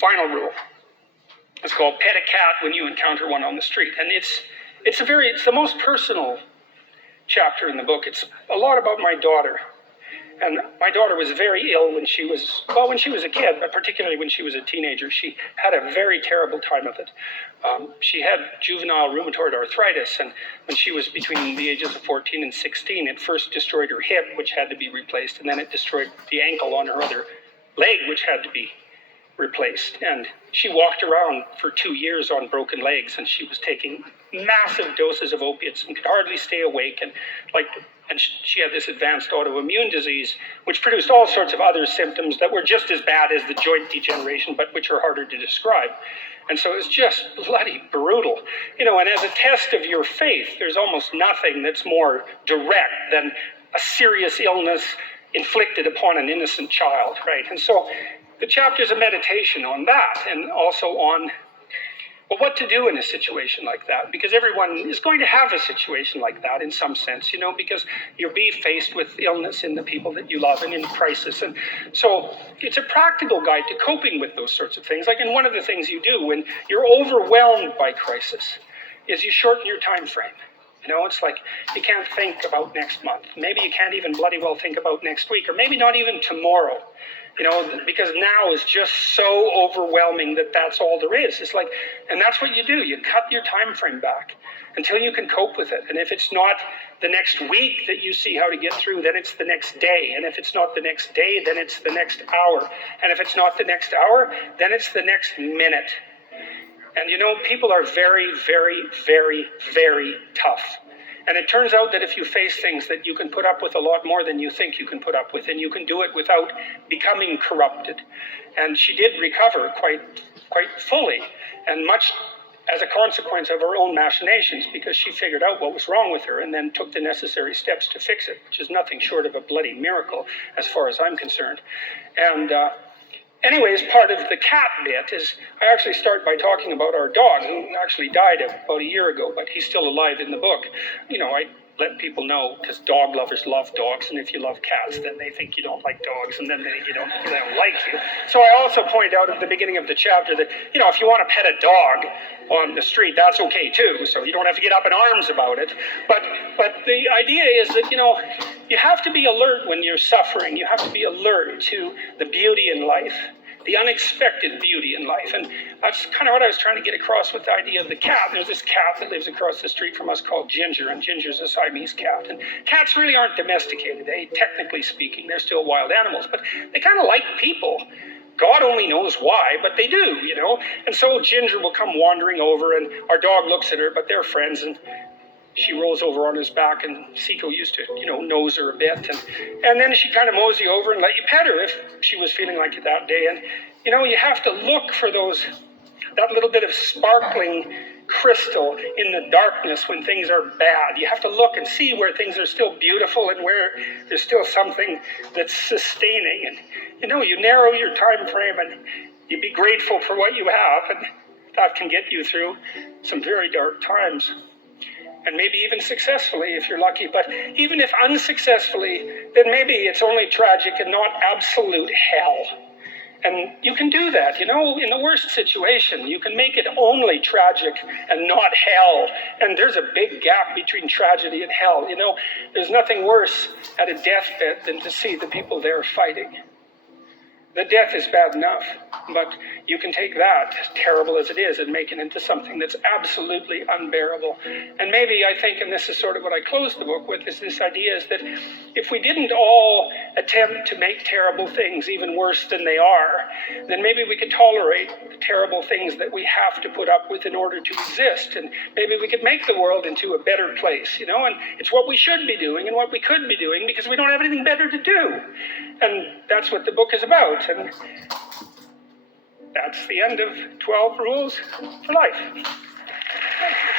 final rule. It's called pet a cat when you encounter one on the street. And it's the most personal chapter in the book. It's a lot about my daughter. And my daughter was very ill when she was a kid, but particularly when she was a teenager. She had a very terrible time of it. She had juvenile rheumatoid arthritis, and when she was between the ages of 14 and 16, it first destroyed her hip, which had to be replaced, and then it destroyed the ankle on her other leg, which had to be replaced. And she walked around for 2 years on broken legs, and she was taking massive doses of opiates and could hardly stay awake. And she had this advanced autoimmune disease, which produced all sorts of other symptoms that were just as bad as the joint degeneration, but which are harder to describe. And so it's just bloody brutal. And as a test of your faith, there's almost nothing that's more direct than a serious illness inflicted upon an innocent child, right? And so the chapter's a meditation on that, and also on what to do in a situation like that, because everyone is going to have a situation like that in some sense, because you'll be faced with illness in the people that you love and in crisis. And so it's a practical guide to coping with those sorts of things. And one of the things you do when you're overwhelmed by crisis is you shorten your time frame. It's like you can't think about next month. Maybe you can't even bloody well think about next week, or maybe not even tomorrow. Because now is just so overwhelming that that's all there is. It's like, and that's what you do. You cut your time frame back until you can cope with it. And if it's not the next week that you see how to get through, then it's the next day. And if it's not the next day, then it's the next hour. And if it's not the next hour, then it's the next minute. And people are very, very, very, very tough. And it turns out that if you face things, that you can put up with a lot more than you think you can put up with, and you can do it without becoming corrupted. And she did recover quite fully, and much as a consequence of her own machinations, because she figured out what was wrong with her and then took the necessary steps to fix it, which is nothing short of a bloody miracle as far as I'm concerned. And anyways, part of the cat bit is I actually start by talking about our dog, who actually died about a year ago, but he's still alive in the book. I let people know, because dog lovers love dogs, and if you love cats, then they think you don't like dogs, and then they don't like you. So I also point out at the beginning of the chapter that, if you want to pet a dog on the street, that's okay too, so you don't have to get up in arms about it. But the idea is that, you have to be alert when you're suffering. You have to be alert to the beauty in life, the unexpected beauty in life. And that's kind of what I was trying to get across with the idea of the cat. There's this cat that lives across the street from us called Ginger, and Ginger's a Siamese cat. And cats really aren't domesticated. Technically speaking, they're still wild animals, but they kind of like people. God only knows why, but they do, And so Ginger will come wandering over, and our dog looks at her, but they're friends, and she rolls over on his back, and Seiko used to, nose her a bit. And then she kind of mosey over and let you pet her if she was feeling like it that day. And, you have to look for that little bit of sparkling crystal in the darkness when things are bad. You have to look and see where things are still beautiful and where there's still something that's sustaining. And, you narrow your time frame, and you be grateful for what you have. And that can get you through some very dark times. And maybe even successfully if you're lucky. But even if unsuccessfully, then maybe it's only tragic and not absolute hell. And you can do that, in the worst situation. You can make it only tragic and not hell. And there's a big gap between tragedy and hell. There's nothing worse at a deathbed than to see the people there fighting. The death is bad enough, but you can take that, terrible as it is, and make it into something that's absolutely unbearable. And maybe I think, and this is sort of what I closed the book with, is this idea is that if we didn't all attempt to make terrible things even worse than they are, then maybe we could tolerate the terrible things that we have to put up with in order to exist. And maybe we could make the world into a better place, and it's what we should be doing and what we could be doing, because we don't have anything better to do. And that's what the book is about. And that's the end of 12 Rules for Life. Thank you.